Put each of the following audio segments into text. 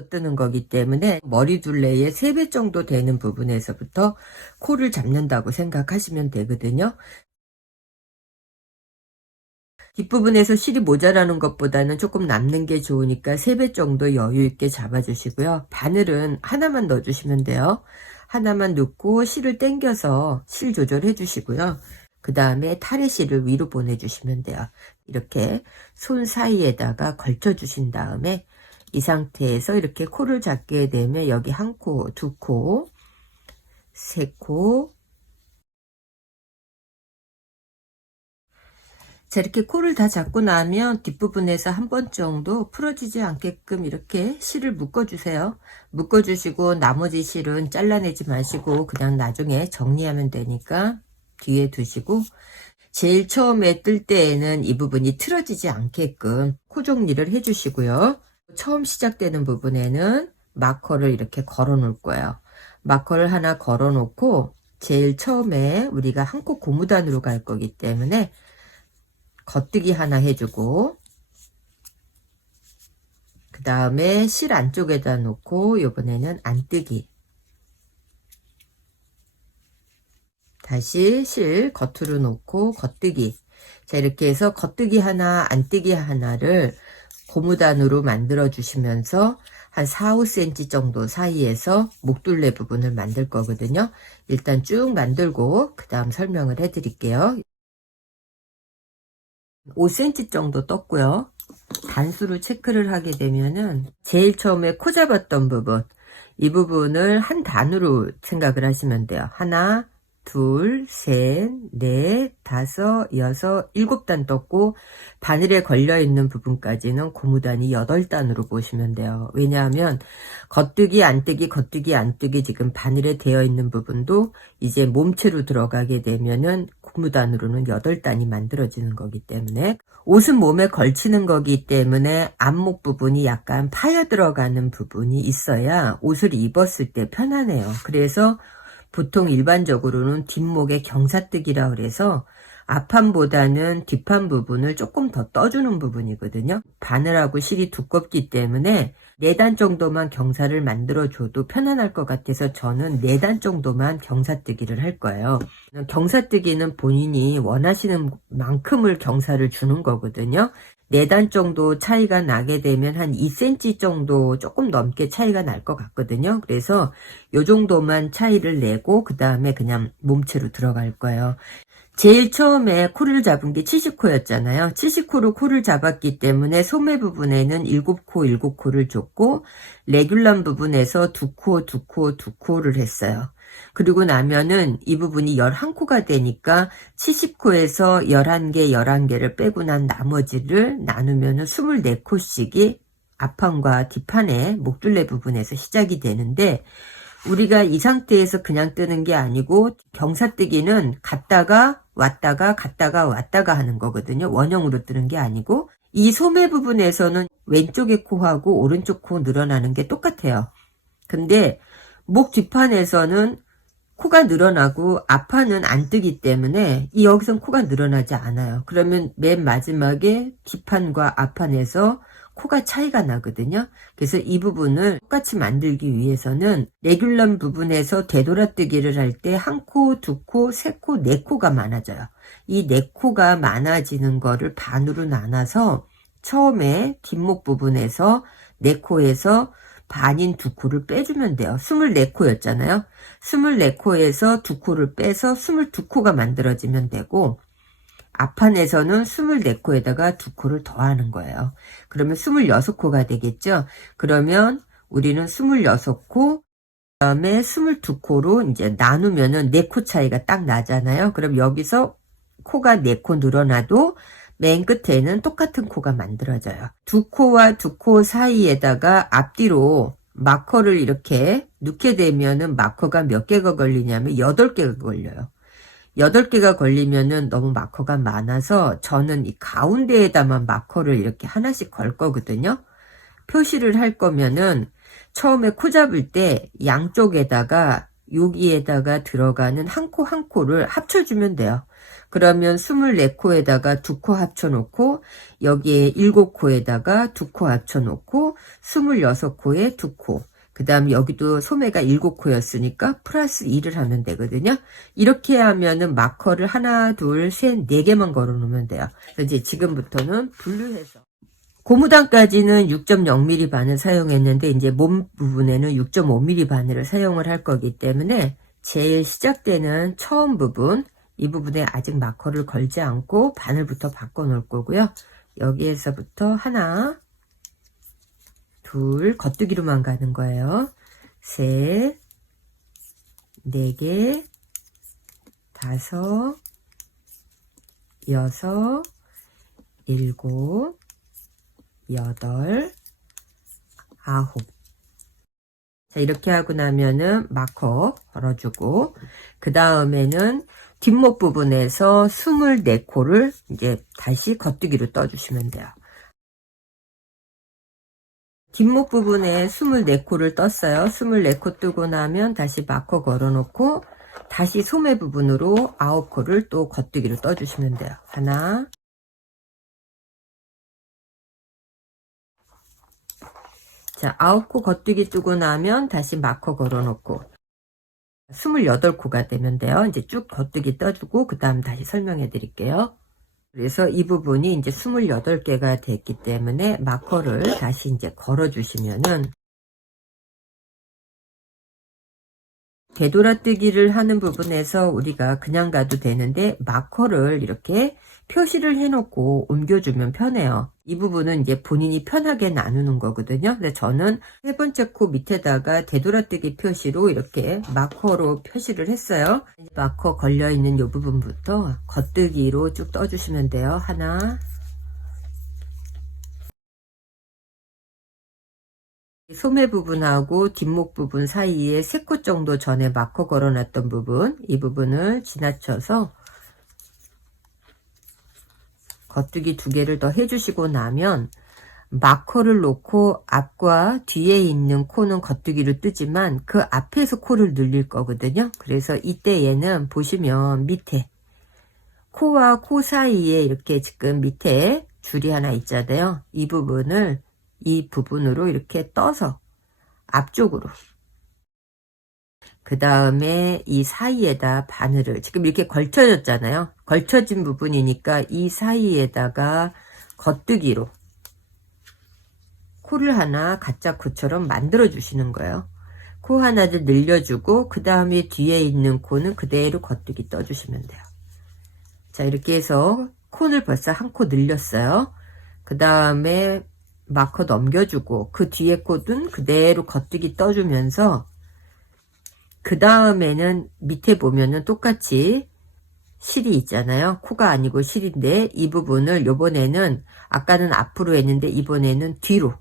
잡아서 뜨는 거기 때문에 머리 둘레의 3배 정도 되는 부분에서부터 코를 잡는다고 생각하시면 되거든요. 뒷부분에서 실이 모자라는 것보다는 조금 남는 게 좋으니까 3배 정도 여유 있게 잡아주시고요. 바늘은 하나만 넣어주시면 돼요. 하나만 넣고 실을 당겨서 실 조절해 주시고요. 그 다음에 타레 실을 위로 보내주시면 돼요. 이렇게 손 사이에다가 걸쳐 주신 다음에 이 상태에서 이렇게 코를 잡게 되면 여기 한 코, 두 코, 세 코. 자, 이렇게 코를 다 잡고 나면 뒷부분에서 한 번 정도 풀어지지 않게끔 이렇게 실을 묶어주세요. 묶어주시고 나머지 실은 잘라내지 마시고 그냥 나중에 정리하면 되니까 뒤에 두시고, 제일 처음에 뜰 때에는 이 부분이 틀어지지 않게끔 코 정리를 해주시고요. 처음 시작되는 부분에는 마커를 이렇게 걸어 놓을 거예요. 마커를 하나 걸어 놓고 제일 처음에 우리가 한 코 고무단으로 갈 거기 때문에 겉뜨기 하나 해주고, 그 다음에 실 안쪽에다 놓고 이번에는 안뜨기, 다시 실 겉으로 놓고 겉뜨기. 자, 이렇게 해서 겉뜨기 하나 안뜨기 하나를 고무단으로 만들어 주시면서 한 4, 5cm 정도 사이에서 목둘레 부분을 만들 거거든요. 일단 쭉 만들고 그 다음 설명을 해 드릴게요. 5cm 정도 떴고요. 단수로 체크를 하게 되면은 제일 처음에 코 잡았던 부분, 이 부분을 한 단으로 생각을 하시면 돼요. 하나, 둘, 셋, 넷, 다섯, 여섯, 7단 떴고 바늘에 걸려있는 부분까지는 고무단이 8단으로 보시면 돼요. 왜냐하면 겉뜨기 안뜨기 겉뜨기 안뜨기 지금 바늘에 되어 있는 부분도 이제 몸체로 들어가게 되면은 고무단으로는 8단이 만들어지는 거기 때문에, 옷은 몸에 걸치는 거기 때문에 앞목 부분이 약간 파여 들어가는 부분이 있어야 옷을 입었을 때 편하네요. 그래서 보통 일반적으로는 뒷목에 경사뜨기라 그래서 앞판보다는 뒷판 부분을 조금 더 떠주는 부분이거든요. 바늘하고 실이 두껍기 때문에 4단 정도만 경사를 만들어줘도 편안할 것 같아서 저는 4단 정도만 경사뜨기를 할 거예요. 경사뜨기는 본인이 원하시는 만큼을 경사를 주는 거거든요. 4단 정도 차이가 나게 되면 한 2cm 정도 조금 넘게 차이가 날 것 같거든요. 그래서 요 정도만 차이를 내고 그 다음에 그냥 몸체로 들어갈 거예요. 제일 처음에 코를 잡은 게 70코였잖아요. 70코로 코를 잡았기 때문에 소매 부분에는 7코, 7코를 줬고 레귤럼 부분에서 2코, 2코, 2코를 했어요. 그리고 나면은 이 부분이 11코가 되니까 70코에서 11개, 11개를 빼고 난 나머지를 나누면은 24코씩이 앞판과 뒷판의 목둘레 부분에서 시작이 되는데, 우리가 이 상태에서 그냥 뜨는 게 아니고 경사뜨기는 갔다가 왔다가 갔다가 왔다가 하는 거거든요. 원형으로 뜨는 게 아니고, 이 소매 부분에서는 왼쪽의 코하고 오른쪽 코 늘어나는 게 똑같아요. 근데 목 뒷판에서는 코가 늘어나고 앞판은 안 뜨기 때문에 이 여기선 코가 늘어나지 않아요. 그러면 맨 마지막에 뒷판과 앞판에서 코가 차이가 나거든요. 그래서 이 부분을 똑같이 만들기 위해서는 레귤럼 부분에서 되돌아뜨기를 할 때 한 코, 두 코, 세 코, 네 코가 많아져요. 이 네 코가 많아지는 거를 반으로 나눠서 처음에 뒷목 부분에서 네 코에서 반인 두 코를 빼주면 돼요. 24코였잖아요. 24코에서 두 코를 빼서 22코가 만들어지면 되고, 앞판에서는 24코에다가 두 코를 더하는 거예요. 그러면 26코가 되겠죠. 그러면 우리는 26코, 그다음에 22코로 이제 나누면은 4코 차이가 딱 나잖아요. 그럼 여기서 코가 4코 늘어나도 맨 끝에는 똑같은 코가 만들어져요. 두 코와 두 코 사이에다가 앞뒤로 마커를 이렇게 넣게 되면은 마커가 몇 개가 걸리냐면 8개가 걸려요. 8개가 걸리면은 너무 마커가 많아서 저는 이 가운데에다만 마커를 이렇게 하나씩 걸 거거든요. 표시를 할 거면은 처음에 코 잡을 때 양쪽에다가 여기에다가 들어가는 한 코 한 코를 합쳐주면 돼요. 그러면 24코에다가 2코 합쳐놓고 여기에 7코에다가 2코 합쳐놓고 26코에 2코, 그 다음 여기도 소매가 7코였으니까 플러스 2를 하면 되거든요. 이렇게 하면은 마커를 하나, 둘, 셋, 4개만 걸어 놓으면 돼요. 그래서 이제 지금부터는 분류해서 고무단까지는 6.0mm 바늘 사용했는데 이제 몸 부분에는 6.5mm 바늘을 사용을 할 거기 때문에 제일 시작되는 처음 부분, 이 부분에 아직 마커를 걸지 않고 바늘부터 바꿔 놓을 거고요. 여기에서부터 하나, 둘, 겉뜨기로만 가는 거예요. 셋, 4개, 5, 6, 7, 8, 9. 자, 이렇게 하고 나면은 마커 걸어주고, 그 다음에는 뒷목 부분에서 24코를 이제 다시 겉뜨기로 떠주시면 돼요. 뒷목 부분에 24코를 떴어요. 24코 뜨고 나면 다시 마커 걸어 놓고, 다시 소매 부분으로 9코를 또 겉뜨기로 떠주시면 돼요. 하나, 자, 9코 겉뜨기 뜨고 나면 다시 마커 걸어 놓고 28코가 되면 돼요. 이제 쭉 겉뜨기 떠주고 그 다음 다시 설명해 드릴게요. 그래서 이 부분이 이제 28개가 됐기 때문에 마커를 다시 이제 걸어 주시면은 되돌아뜨기를 하는 부분에서 우리가 그냥 가도 되는데 마커를 이렇게 표시를 해놓고 옮겨주면 편해요. 이 부분은 이제 본인이 편하게 나누는 거거든요. 근데 저는 세 번째 코 밑에다가 되돌아뜨기 표시로 이렇게 마커로 표시를 했어요. 마커 걸려있는 이 부분부터 겉뜨기로 쭉 떠주시면 돼요. 하나, 소매 부분하고 뒷목 부분 사이에 3코 정도 전에 마커 걸어놨던 부분, 이 부분을 지나쳐서 겉뜨기 2개를 더 해주시고 나면 마커를 놓고 앞과 뒤에 있는 코는 겉뜨기로 뜨지만 그 앞에서 코를 늘릴 거거든요. 그래서 이때 얘는 보시면 밑에 코와 코 사이에 이렇게 지금 밑에 줄이 하나 있잖아요. 이 부분을 이 부분으로 이렇게 떠서 앞쪽으로, 그 다음에 이 사이에다 바늘을 지금 이렇게 걸쳐졌잖아요. 걸쳐진 부분이니까 이 사이에다가 겉뜨기로 코를 하나 가짜 코처럼 만들어 주시는 거예요. 코 하나를 늘려주고 그 다음에 뒤에 있는 코는 그대로 겉뜨기 떠주시면 돼요. 자, 이렇게 해서 코를 벌써 한 코 늘렸어요. 그 다음에 마커 넘겨주고 그 뒤에 코는 그대로 겉뜨기 떠주면서 그 다음에는 밑에 보면은 똑같이 실이 있잖아요. 코가 아니고 실인데 이 부분을 요번에는 아까는 앞으로 했는데 이번에는 뒤로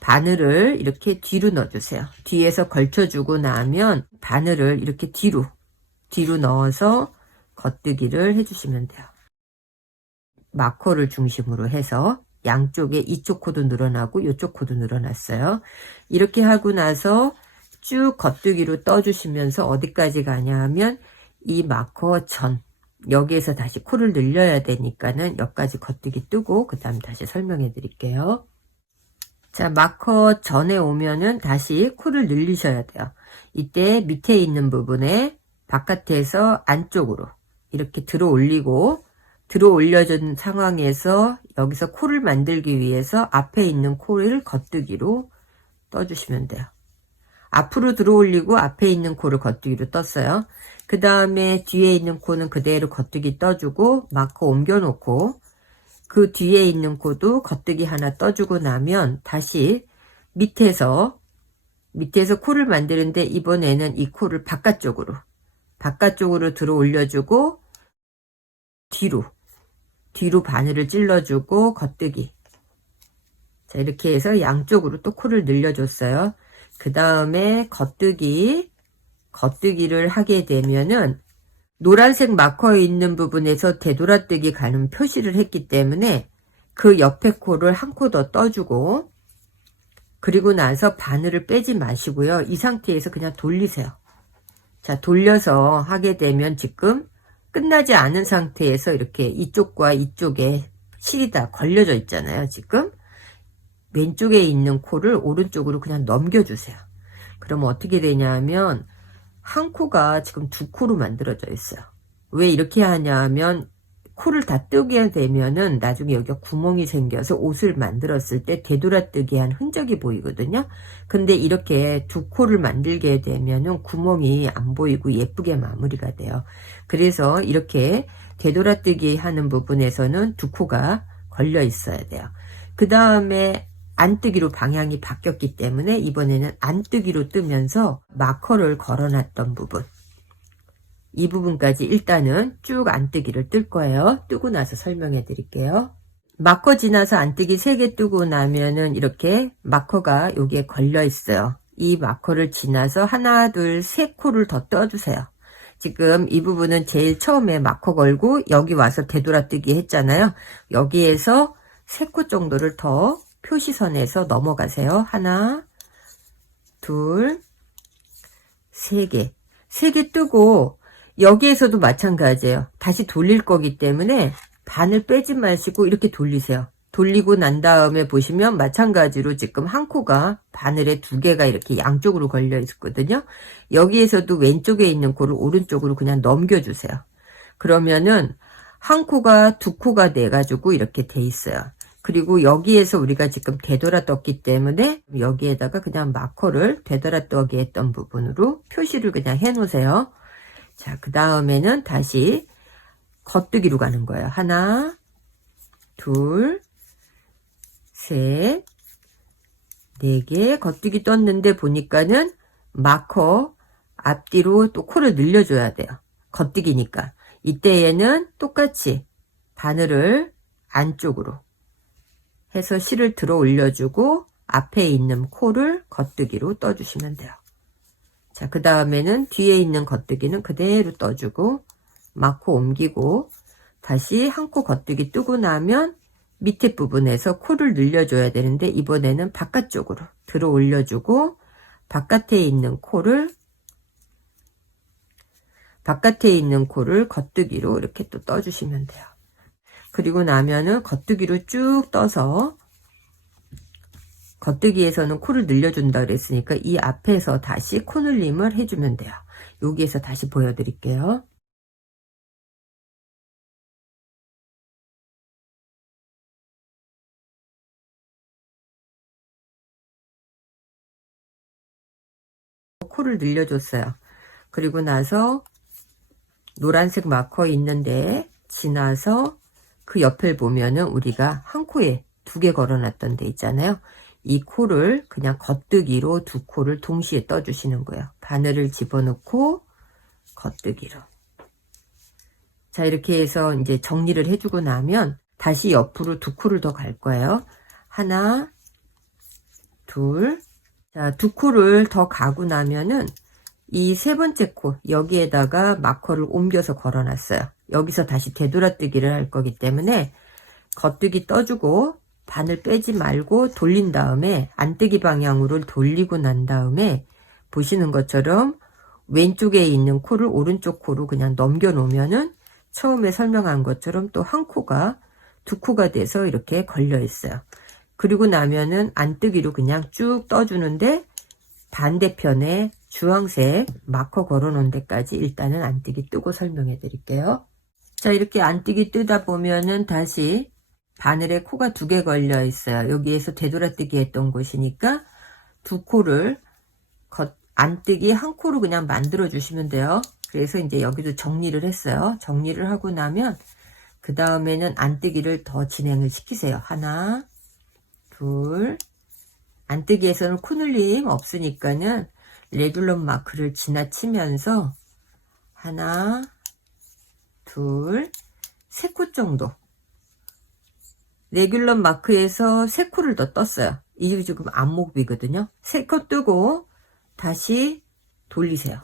바늘을 이렇게 뒤로 넣어주세요. 뒤에서 걸쳐주고 나면 바늘을 이렇게 뒤로 넣어서 겉뜨기를 해주시면 돼요. 마커를 중심으로 해서 양쪽에 이쪽 코도 늘어나고 이쪽 코도 늘어났어요. 이렇게 하고 나서 쭉 겉뜨기로 떠주시면서 어디까지 가냐 하면 이 마커 전, 여기에서 다시 코를 늘려야 되니까는 여기까지 겉뜨기 뜨고 그 다음 다시 설명해 드릴게요. 자, 마커 전에 오면은 다시 코를 늘리셔야 돼요. 이때 밑에 있는 부분에 바깥에서 안쪽으로 이렇게 들어 올리고, 들어 올려준 상황에서 여기서 코를 만들기 위해서 앞에 있는 코를 겉뜨기로 떠주시면 돼요. 앞으로 들어 올리고 앞에 있는 코를 겉뜨기로 떴어요. 그 다음에 뒤에 있는 코는 그대로 겉뜨기 떠주고 마커 옮겨 놓고 그 뒤에 있는 코도 겉뜨기 하나 떠주고 나면 다시 밑에서 코를 만드는데 이번에는 이 코를 바깥쪽으로 들어 올려주고 뒤로 바늘을 찔러주고 겉뜨기. 자, 이렇게 해서 양쪽으로 또 코를 늘려줬어요. 그 다음에 겉뜨기를 하게 되면은 노란색 마커에 있는 부분에서 되돌아뜨기 가는 표시를 했기 때문에 그 옆에 코를 한 코 더 떠주고, 그리고 나서 바늘을 빼지 마시고요. 이 상태에서 그냥 돌리세요. 자, 돌려서 하게 되면 지금 끝나지 않은 상태에서 이렇게 이쪽과 이쪽에 실이 다 걸려져 있잖아요. 지금 왼쪽에 있는 코를 오른쪽으로 그냥 넘겨주세요. 그러면 어떻게 되냐면 한 코가 지금 두 코로 만들어져 있어요. 왜 이렇게 하냐면 코를 다 뜨게 되면은 나중에 여기가 구멍이 생겨서 옷을 만들었을 때 되돌아뜨기 한 흔적이 보이거든요. 근데 이렇게 두 코를 만들게 되면은 구멍이 안 보이고 예쁘게 마무리가 돼요. 그래서 이렇게 되돌아뜨기 하는 부분에서는 두 코가 걸려 있어야 돼요. 그 다음에 안뜨기로 방향이 바뀌었기 때문에 이번에는 안뜨기로 뜨면서 마커를 걸어놨던 부분, 이 부분까지 일단은 쭉 안뜨기를 뜰 거예요. 뜨고 나서 설명해 드릴게요. 마커 지나서 안뜨기 3개 뜨고 나면은 이렇게 마커가 여기에 걸려 있어요. 이 마커를 지나서 하나, 둘, 세 코를 더 떠주세요. 지금 이 부분은 제일 처음에 마커 걸고 여기 와서 되돌아뜨기 했잖아요. 여기에서 3코 정도를 더 표시선에서 넘어가세요. 하나, 둘, 3개. 3개 뜨고 여기에서도 마찬가지예요. 다시 돌릴 거기 때문에 반을 빼지 마시고 이렇게 돌리세요. 돌리고 난 다음에 보시면 마찬가지로 지금 한 코가 바늘에 2개가 이렇게 양쪽으로 걸려 있거든요. 여기에서도 왼쪽에 있는 코를 오른쪽으로 그냥 넘겨주세요. 그러면은 한 코가 2코가 돼가지고 이렇게 돼 있어요. 그리고 여기에서 우리가 지금 되돌아 떴기 때문에 여기에다가 그냥 마커를 되돌아 떠게 했던 부분으로 표시를 그냥 해 놓으세요. 자, 그 다음에는 다시 겉뜨기로 가는 거예요. 하나, 둘, 셋, 4개 겉뜨기 떴는데 보니까는 마커 앞뒤로 또 코를 늘려줘야 돼요. 겉뜨기니까. 이때에는 똑같이 바늘을 안쪽으로 해서 실을 들어 올려주고 앞에 있는 코를 겉뜨기로 떠주시면 돼요. 자, 그 다음에는 뒤에 있는 겉뜨기는 그대로 떠주고 마커 옮기고 다시 한 코 겉뜨기 뜨고 나면 밑에 부분에서 코를 늘려줘야 되는데 이번에는 바깥쪽으로 들어 올려주고 바깥에 있는 코를 겉뜨기로 이렇게 또 떠주시면 돼요. 그리고 나면은 겉뜨기로 쭉 떠서 겉뜨기에서는 코를 늘려준다 그랬으니까 이 앞에서 다시 코 늘림을 해주면 돼요. 여기에서 다시 보여드릴게요. 코를 늘려줬어요. 그리고 나서 노란색 마커 있는데 지나서 그 옆을 보면은 우리가 한 코에 2개 걸어놨던 데 있잖아요. 이 코를 그냥 겉뜨기로 2코를 동시에 떠주시는 거예요. 바늘을 집어넣고 겉뜨기로. 자, 이렇게 해서 이제 정리를 해주고 나면 다시 옆으로 2코를 더 갈 거예요. 하나, 둘. 자, 2코를 더 가고 나면은 이 3번째 코 여기에다가 마커를 옮겨서 걸어놨어요. 여기서 다시 되돌아뜨기를 할 거기 때문에 겉뜨기 떠주고 바늘 빼지 말고 돌린 다음에 안뜨기 방향으로 돌리고 난 다음에 보시는 것처럼 왼쪽에 있는 코를 오른쪽 코로 그냥 넘겨 놓으면은 처음에 설명한 것처럼 또 한 코가 2코가 돼서 이렇게 걸려 있어요. 그리고 나면은 안뜨기로 그냥 쭉 떠주는데 반대편에 주황색 마커 걸어 놓은 데까지 일단은 안뜨기 뜨고 설명해 드릴게요. 자, 이렇게 안뜨기 뜨다 보면은 다시 바늘에 코가 2개 걸려 있어요. 여기에서 되돌아뜨기 했던 곳이니까 2코를 안뜨기 한 코로 그냥 만들어 주시면 돼요. 그래서 이제 여기도 정리를 했어요. 정리를 하고 나면 그 다음에는 안뜨기를 더 진행을 시키세요. 하나, 둘. 안뜨기에서는 코 늘림 없으니까는 레귤럼 마크를 지나치면서 하나, 둘, 3코 정도. 레귤럼 마크에서 3코를 더 떴어요. 이게 지금 안목이거든요. 3코 뜨고 다시 돌리세요.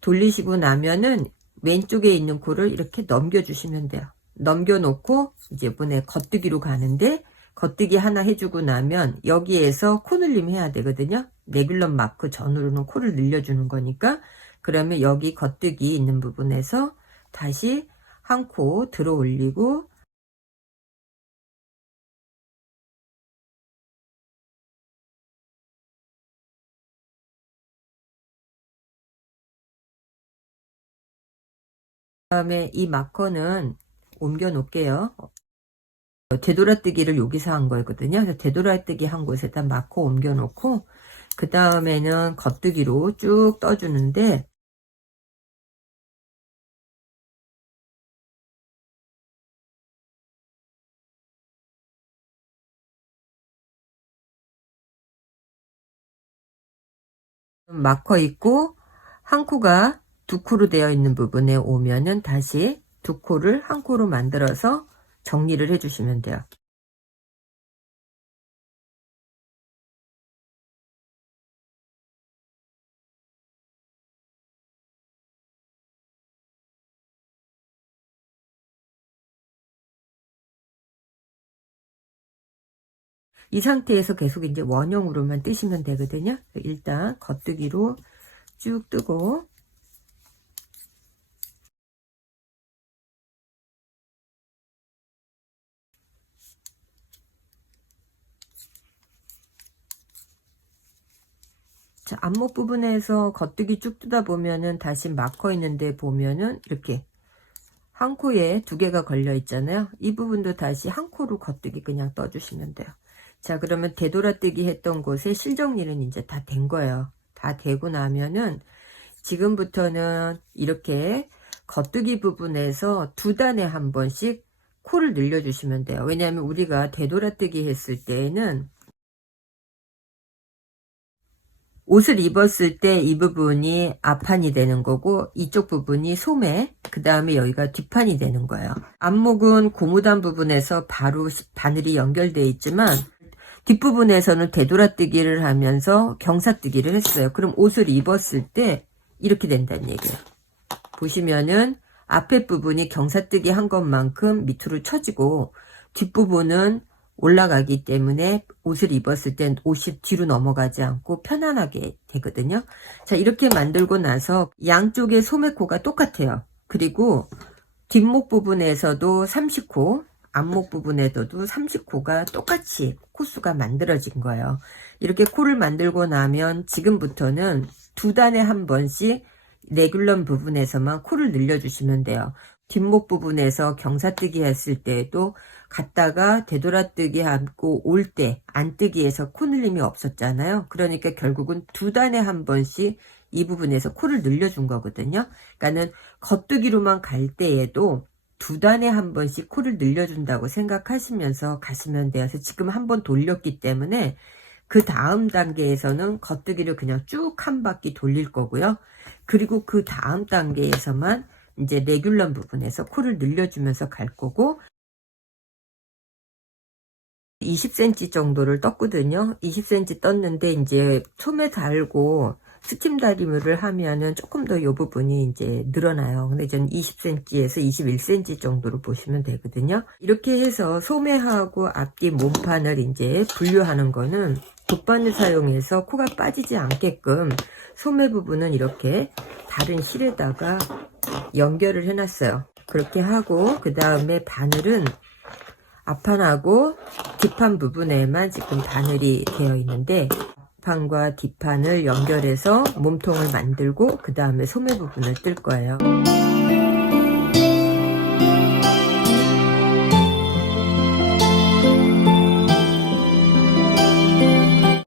돌리시고 나면은 왼쪽에 있는 코를 이렇게 넘겨주시면 돼요. 넘겨놓고 이제 이번에 겉뜨기로 가는데 겉뜨기 하나 해주고 나면 여기에서 코 늘림 해야 되거든요. 레귤럼 마크 전후로는 코를 늘려주는 거니까 그러면 여기 겉뜨기 있는 부분에서 다시 한 코 들어 올리고 그다음에 이 마커는 옮겨 놓을게요. 되돌아뜨기를 여기서 한 거거든요. 그래서 되돌아뜨기 한 곳에다 마커 옮겨 놓고 그 다음에는 겉뜨기로 쭉 떠주는데 마커 있고 한 코가 두 코로 되어 있는 부분에 오면은 다시 두 코를 한 코로 만들어서 정리를 해 주시면 돼요. 이 상태에서 계속 이제 원형으로만 뜨시면 되거든요. 일단 겉뜨기로 쭉 뜨고 자, 앞목 부분에서 겉뜨기 쭉 뜨다 보면은 다시 마커 있는데 보면은 이렇게 한 코에 두 개가 걸려 있잖아요. 이 부분도 다시 한 코로 겉뜨기 그냥 떠주시면 돼요. 자, 그러면 되돌아뜨기 했던 곳에 실정리는 이제 다 된 거예요. 다 되고 나면은 지금부터는 이렇게 겉뜨기 부분에서 두 단에 한 번씩 코를 늘려주시면 돼요. 왜냐하면 우리가 되돌아뜨기 했을 때에는 옷을 입었을 때 이 부분이 앞판이 되는 거고 이쪽 부분이 소매, 그 다음에 여기가 뒷판이 되는 거예요. 앞목은 고무단 부분에서 바로 바늘이 연결되어 있지만 뒷부분에서는 되돌아뜨기를 하면서 경사뜨기를 했어요. 그럼 옷을 입었을 때 이렇게 된다는 얘기예요. 보시면은 앞에 부분이 경사뜨기 한 것만큼 밑으로 쳐지고 뒷부분은 올라가기 때문에 옷을 입었을 땐 옷이 뒤로 넘어가지 않고 편안하게 되거든요. 자, 이렇게 만들고 나서 양쪽의 소매코가 똑같아요. 그리고 뒷목 부분에서도 30코, 앞목 부분에서도 30코가 똑같이 코수가 만들어진 거예요. 이렇게 코를 만들고 나면 지금부터는 두 단에 한 번씩 레귤럼 부분에서만 코를 늘려주시면 돼요. 뒷목 부분에서 경사뜨기 했을 때에도 갔다가 되돌아뜨기 하고 올 때 안뜨기에서 코 늘림이 없었잖아요. 그러니까 결국은 두 단에 한 번씩 이 부분에서 코를 늘려준 거거든요. 그러니까는 겉뜨기로만 갈 때에도 두 단에 한 번씩 코를 늘려준다고 생각하시면서 가시면 돼요. 그래서 지금 한 번 돌렸기 때문에 그 다음 단계에서는 겉뜨기를 그냥 쭉 한 바퀴 돌릴 거고요. 그리고 그 다음 단계에서만 이제 레귤럼 부분에서 코를 늘려주면서 갈 거고 20cm 정도를 떴거든요. 20cm 떴는데 이제 소매 달고 스팀 다리미를 하면은 조금 더 이 부분이 이제 늘어나요. 근데 저는 20cm에서 21cm 정도로 보시면 되거든요. 이렇게 해서 소매하고 앞뒤 몸판을 이제 분류하는 거는 돗바늘 사용해서 코가 빠지지 않게끔 소매 부분은 이렇게 다른 실에다가 연결을 해놨어요. 그렇게 하고 그 다음에 바늘은 앞판하고 뒷판 부분에만 지금 바늘이 되어 있는데 앞판과 뒷판을 연결해서 몸통을 만들고 그 다음에 소매 부분을 뜰 거예요.